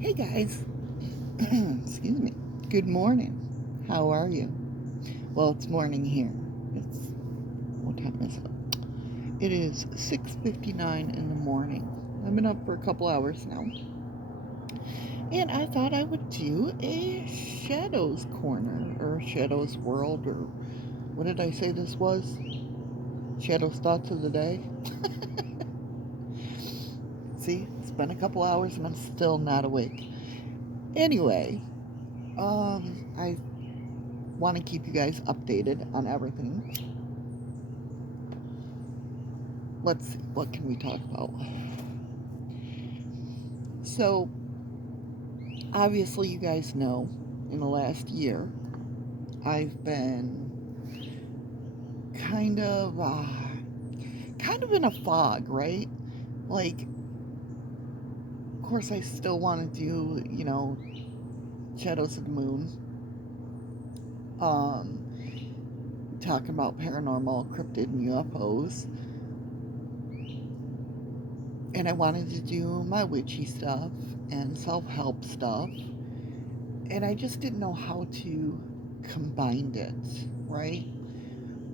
Hey guys, excuse me. Good morning. How are you? Well, it's morning here. It's what time is it? It is 6:59 in the morning. I've been up for a couple hours now, and I thought I would do a Shadows Corner or Shadows World or what did I say this was? Shadows Thoughts of the Day. See, it's been a couple hours and I'm still not awake. Anyway, I want to keep you guys updated on everything. Let's see, what can we talk about? So, obviously, you guys know in the last year, I've been kind of, uh, kind of in a fog, right? Like, of course, I still want to do, Shadows of the Moon, um, talking about paranormal, cryptid, and UFOs, and I wanted to do my witchy stuff and self-help stuff, and I just didn't know how to combine it, right?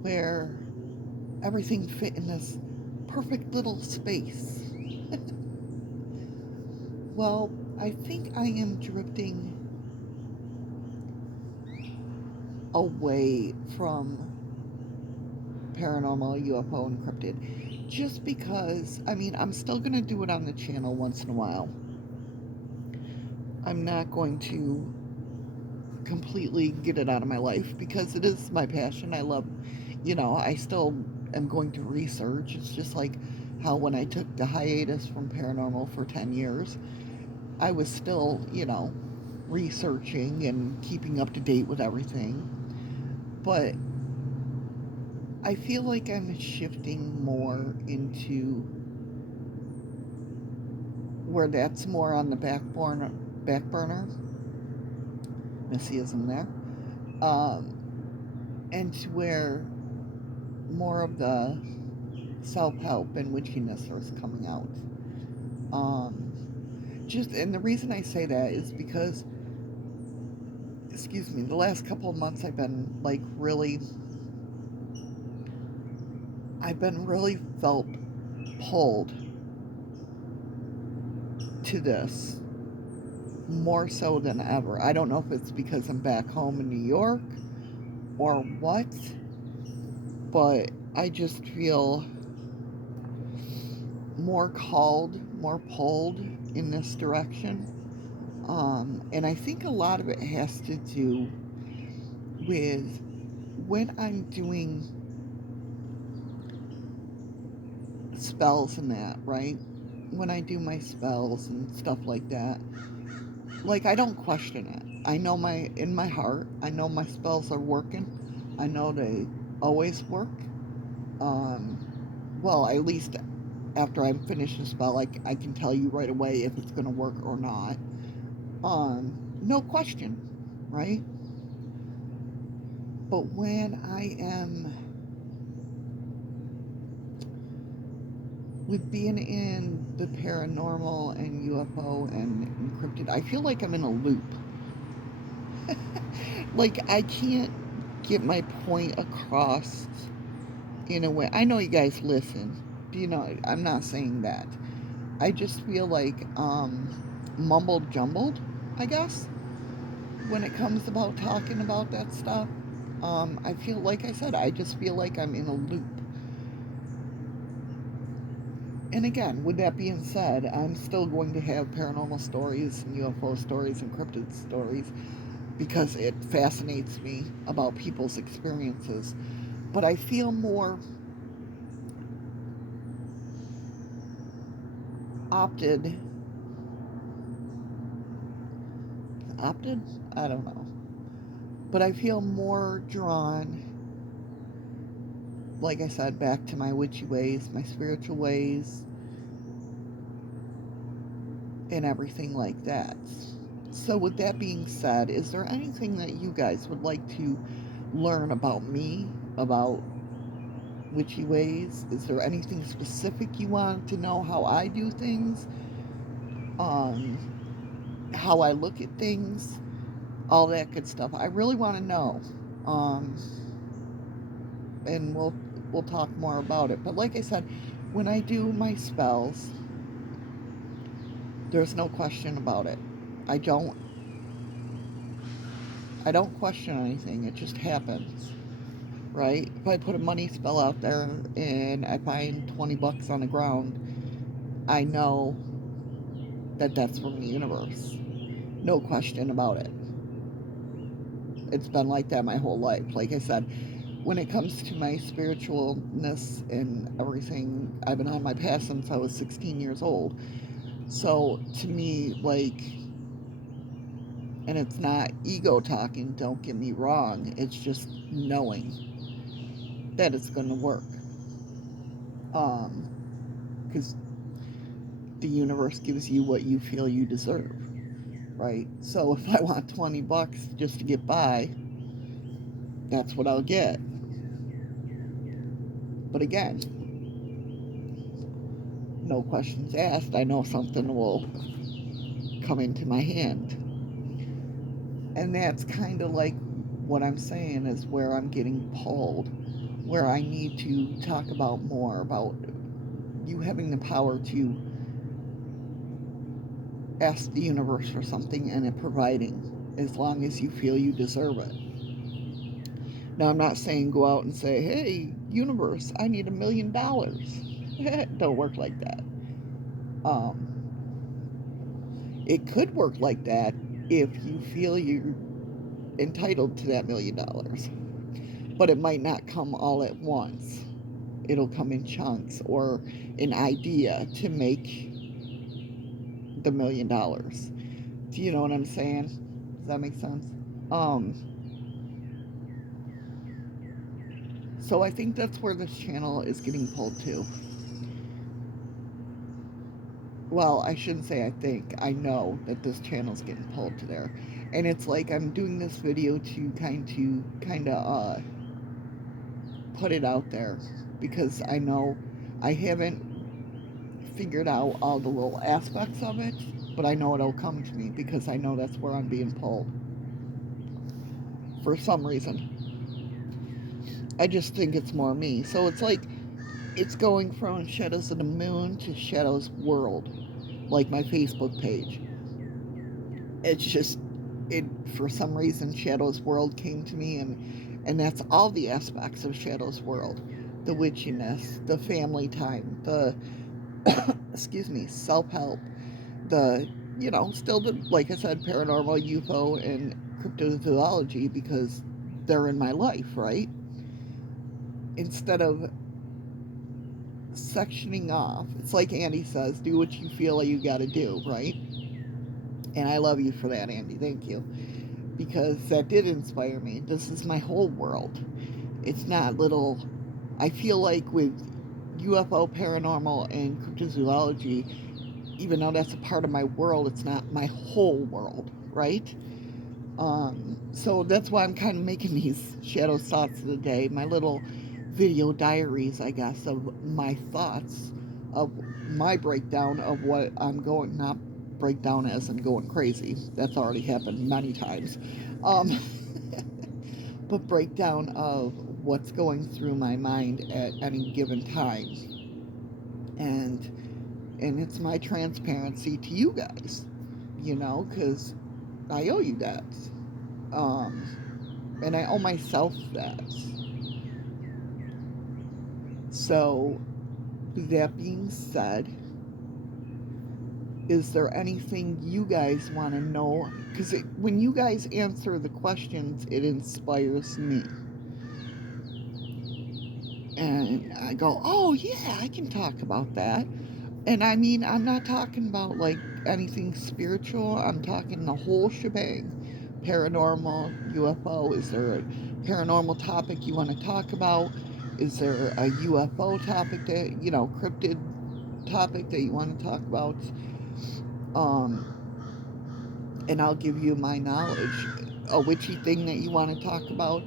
Where everything fit in this perfect little space. Well, I think I am drifting away from paranormal, UFO, and cryptid. Just because, I mean, I'm still going to do it on the channel once in a while. I'm not going to completely get it out of my life because it is my passion. I love, I still am going to research. It's just like how when I took the hiatus from paranormal for 10 years, I was still, researching and keeping up to date with everything. But I feel like I'm shifting more into where that's more on the back burner, Messiism there, and to where more of the self help and witchiness is coming out. Just and the reason I say that is because, excuse me, the last couple of months I've been really felt pulled to this more so than ever. I don't know if it's because I'm back home in New York or what, but I just feel more called, more pulled in this direction. And I think a lot of it has to do with when I'm doing spells and that, right? When I do my spells and stuff like that, like I don't question it. I know in my heart, I know my spells are working. I know they always work. Um, well, at least after I finish the spell, I can tell you right away if it's going to work or not. No question, right? But when I am with being in the paranormal and UFO and encrypted, I feel like I'm in a loop. Like I can't get my point across in a way. I know you guys listen. You know, I'm not saying that. I just feel like mumbled jumbled, I guess, when it comes about talking about that stuff. I feel like I said, I just feel like I'm in a loop. And again, with that being said, I'm still going to have paranormal stories and UFO stories and cryptid stories because it fascinates me about people's experiences. But I feel more opted, opted? I don't know. But I feel more drawn, like I said, back to my witchy ways, my spiritual ways, and everything like that. So, with that being said, is there anything that you guys would like to learn about me, about witchy ways? Is there anything specific you want to know how I do things? Um, how I look at things, all that good stuff. I really want to know. Um, and we'll talk more about it. But like I said, when I do my spells, there's no question about it. I don't I don't question anything. It just happens, right? If I put a money spell out there and I find 20 bucks on the ground, I know that that's from the universe. No question about it. It's been like that my whole life. Like I said, when it comes to my spiritualness and everything, I've been on my path since I was 16 years old. So to me, like, and it's not ego talking, don't get me wrong, it's just knowing that it's going to work. Because the universe gives you what you feel you deserve, right? So if I want 20 bucks just to get by, that's what I'll get. But again, no questions asked. I know something will come into my hand. And that's kind of like what I'm saying is where I'm getting pulled, where I need to talk about more about you having the power to ask the universe for something and it providing as long as you feel you deserve it. Now, I'm not saying go out and say, hey, universe, I need $1 million. Don't work like that. Um, it could work like that if you feel you're entitled to that $1 million, but it might not come all at once. It'll come in chunks or an idea to make the $1 million. Do you know what I'm saying? Does that make sense? Um, so I think that's where this channel is getting pulled to. Well, I shouldn't say I think. I know that this channel's getting pulled to there. And it's like I'm doing this video to kind of put it out there because I know I haven't figured out all the little aspects of it, but I know it'll come to me because I know that's where I'm being pulled. For some reason. I just think it's more me. So it's like it's going from Shadows of the Moon to Shadows World, like my Facebook page. It's just it for some reason Shadows World came to me, and that's all the aspects of Shadows World. The witchiness, the family time, the excuse me, self-help, the still the, like I said, paranormal, UFO, and cryptozoology because they're in my life, right? Instead of sectioning off, it's like Andy says, do what you feel like you got to do, right? And I love you for that, Andy. Thank you. Because that did inspire me. This is my whole world. It's not little. I feel like with UFO, paranormal, and cryptozoology, even though that's a part of my world, it's not my whole world, right? So that's why I'm kind of making these shadow thoughts of the day, my little video diaries, I guess, of my thoughts, of my breakdown of what I'm going, not breakdown as in going crazy. That's already happened many times. Um, but breakdown of what's going through my mind at any given time. And it's my transparency to you guys, because I owe you that. And I owe myself that. So, that being said, is there anything you guys want to know? Because when you guys answer the questions, it inspires me. And I go, oh, yeah, I can talk about that. And I mean, I'm not talking about like anything spiritual, I'm talking the whole shebang. Paranormal, UFO. Is there a paranormal topic you want to talk about? Is there a UFO topic that, cryptid topic that you want to talk about? And I'll give you my knowledge. A witchy thing that you want to talk about,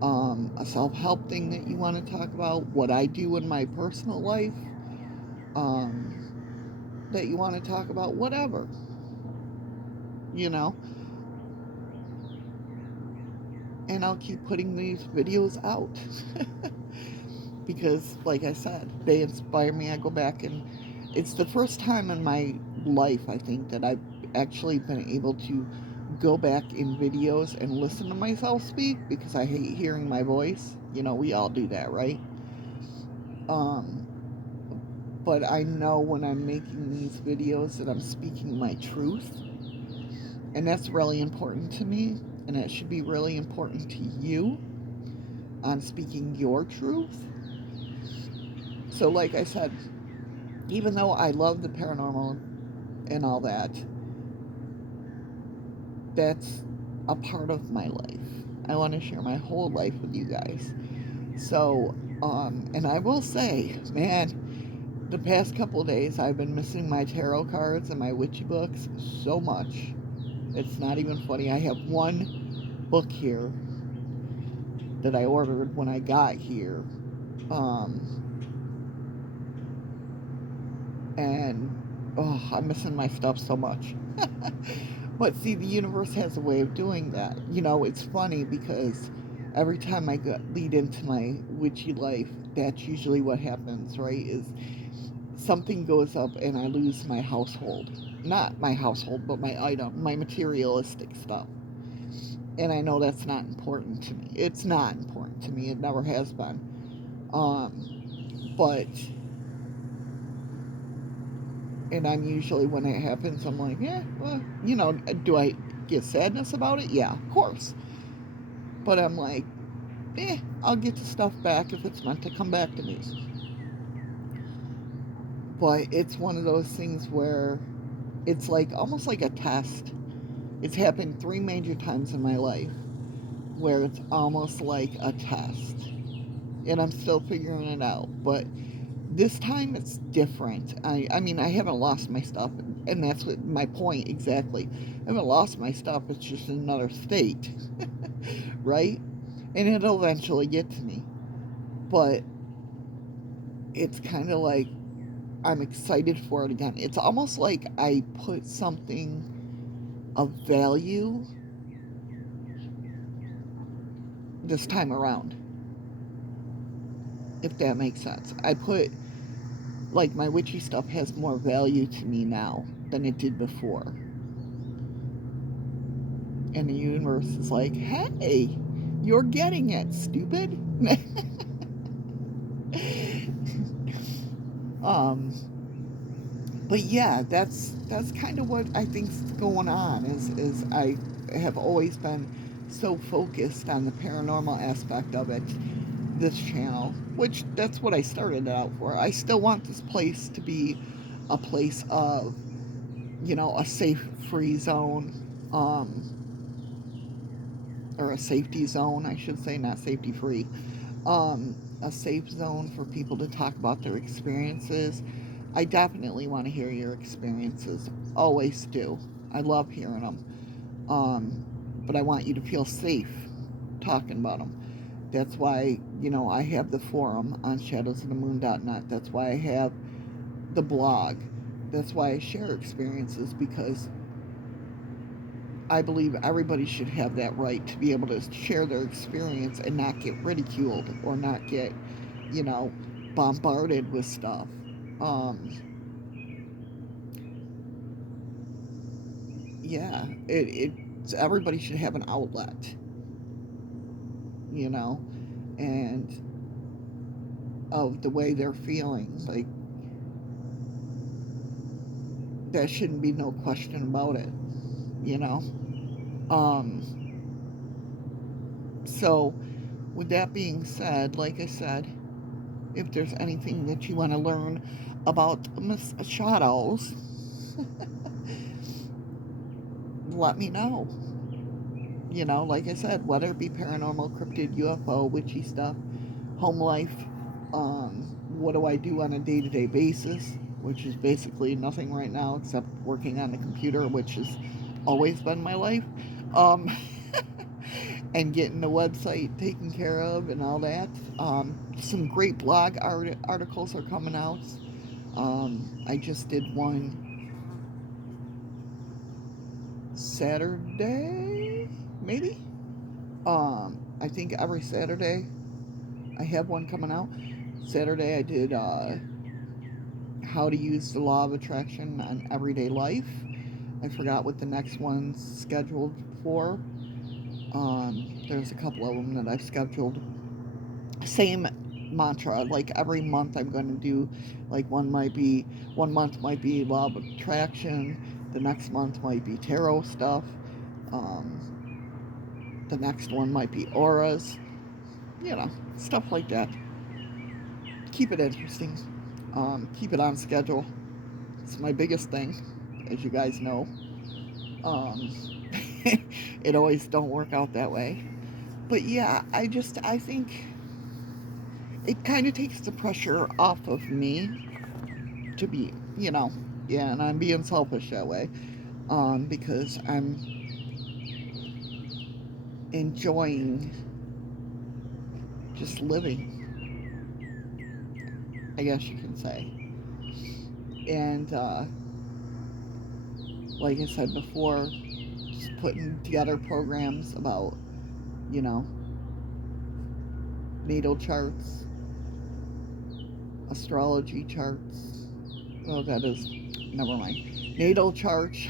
a self-help thing that you want to talk about, what I do in my personal life, that you want to talk about, whatever. you know, and I'll keep putting these videos out because, like I said, they inspire me. I go back, and it's the first time in my life, I think, that I've actually been able to go back in videos and listen to myself speak because I hate hearing my voice. You know, we all do that, right? Um, but I know when I'm making these videos that I'm speaking my truth, and that's really important to me, and it should be really important to you on speaking your truth. So, like I said, even though I love the paranormal and all that, that's a part of my life. I want to share my whole life with you guys. So, and I will say, man, the past couple of days I've been missing my tarot cards and my witchy books so much. It's not even funny. I have one book here that I ordered when I got here. And oh, I'm missing my stuff so much. But see, the universe has a way of doing that. You know, it's funny because every time I lead into my witchy life, that's usually what happens, right? Is something goes up and I lose my household. Not my household, but my item, my materialistic stuff. And I know that's not important to me. It's not important to me. It never has been. But and I'm usually, when it happens, I'm like, yeah, well, you know, do I get sadness about it? Yeah, of course. But I'm like, I'll get the stuff back if it's meant to come back to me. But it's one of those things where it's like almost like a test. It's happened 3 major times in my life where it's almost like a test. And I'm still figuring it out. But this time it's different. I mean, I haven't lost my stuff, and that's what my point exactly. I haven't lost my stuff, it's just in another state, right? And it'll eventually get to me. But it's kind of like I'm excited for it again. It's almost like I put something of value this time around, if that makes sense. I put, like, my witchy stuff has more value to me now than it did before. And the universe is like, hey, you're getting it, stupid. um, but yeah, that's kind of what I think's going on. Is I have always been so focused on the paranormal aspect of it, this channel, which that's what I started out for. I still want this place to be a place of, you know, a safe, free zone, or a safety zone, I should say, not safety free. A safe zone for people to talk about their experiences. I definitely want to hear your experiences. Always do. I love hearing them. But I want you to feel safe talking about them. That's why, you know, I have the forum on shadowsofthemoon.net. That's why I have the blog. That's why I share experiences, because I believe everybody should have that right to be able to share their experience and not get ridiculed or not get, you know, bombarded with stuff. Um, yeah, everybody should have an outlet, you know, and of the way they're feeling. Like, there shouldn't be no question about it, you know. Um, so, with that being said, like I said, if there's anything that you want to learn about Miss Shadows, let me know. You know, like I said, whether it be paranormal, cryptid, UFO, witchy stuff, home life, what do I do on a day-to-day basis, which is basically nothing right now except working on the computer, which has always been my life, um, and getting the website taken care of and all that. Some great blog articles are coming out. I just did one Saturday, maybe. I think every Saturday I have one coming out. Saturday I did how to use the law of attraction on everyday life. I forgot what the next one's scheduled for. There's a couple of them that I've scheduled. Same mantra. Like every month, I'm going to do, like one month might be law of attraction. The next month might be tarot stuff. The next one might be auras. Stuff like that. Keep it interesting. Keep it on schedule. It's my biggest thing, as you guys know. Um, it always don't work out that way. But yeah, I think it kind of takes the pressure off of me to be, yeah, and I'm being selfish that way, because I'm enjoying just living, I guess you can say. And like I said before, just putting together programs about, you know, natal charts, astrology charts. Oh, that is, never mind. Natal charts.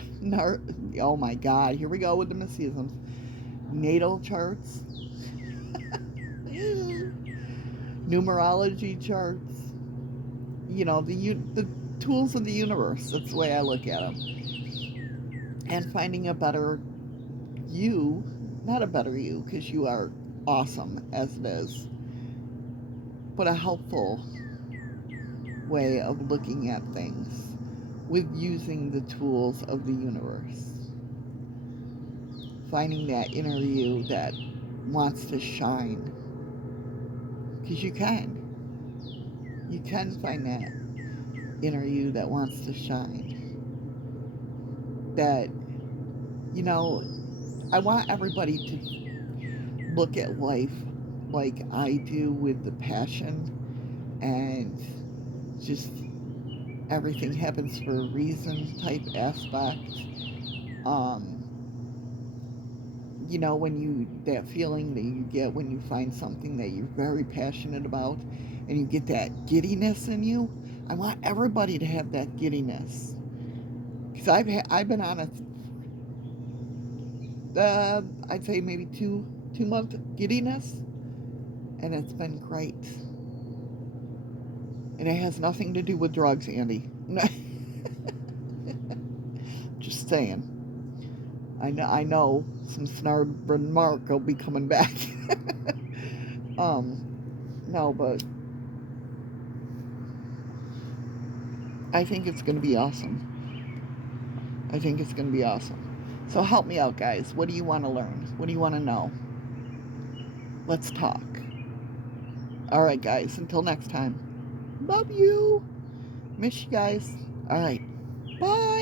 Oh my God, here we go with the misseasms. Natal charts, numerology charts. The tools of the universe. That's the way I look at them. And finding a better you, not a better you, because you are awesome as it is, but a helpful way of looking at things with using the tools of the universe. Finding that inner you that wants to shine. Because you can. You can find that inner you that wants to shine. That, I want everybody to look at life like I do, with the passion and just everything happens for a reason type aspect. Um, that feeling that you get when you find something that you're very passionate about and you get that giddiness in you. I want everybody to have that giddiness, because I've been on I'd say maybe 2 month giddiness, and it's been great. And it has nothing to do with drugs, Andy. Just saying. I know some snarl Mark will be coming back. No, but I think it's going to be awesome. I think it's going to be awesome. So help me out, guys. What do you want to learn? What do you want to know? Let's talk. All right, guys. Until next time. Love you. Miss you guys. All right. Bye.